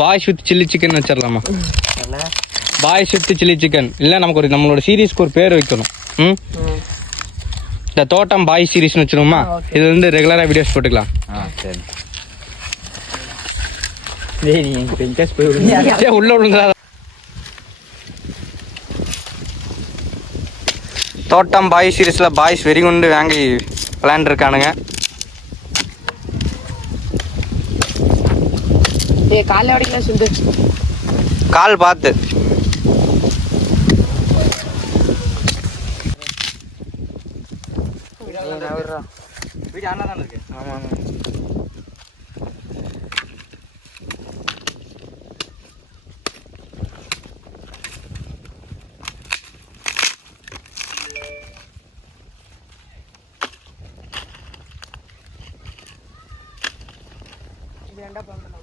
Boys with chilli chicken வச்சிடலாமா? Boys with chilli chicken இல்லை, நமக்கு ஒரு நம்மளோட சீரீஸ்க்கு ஒரு பேர் வைக்கணும். இந்த தோட்டம் பாய் சீரீஸ்னு வச்சுருவோமா? இது வந்து ரெகுலராக வீடியோஸ் போட்டுக்கலாம். சரி உள்ள விழுந்தா தோட்டம் பாய் சீரீஸில் பாய்ஸ் வெறி கொண்டு வாங்கி விளையாண்டுருக்கானுங்க. கால் பார்த்து வீடு அண்ணா தான் இருக்கு. ஆமாம் வேண்டாம்.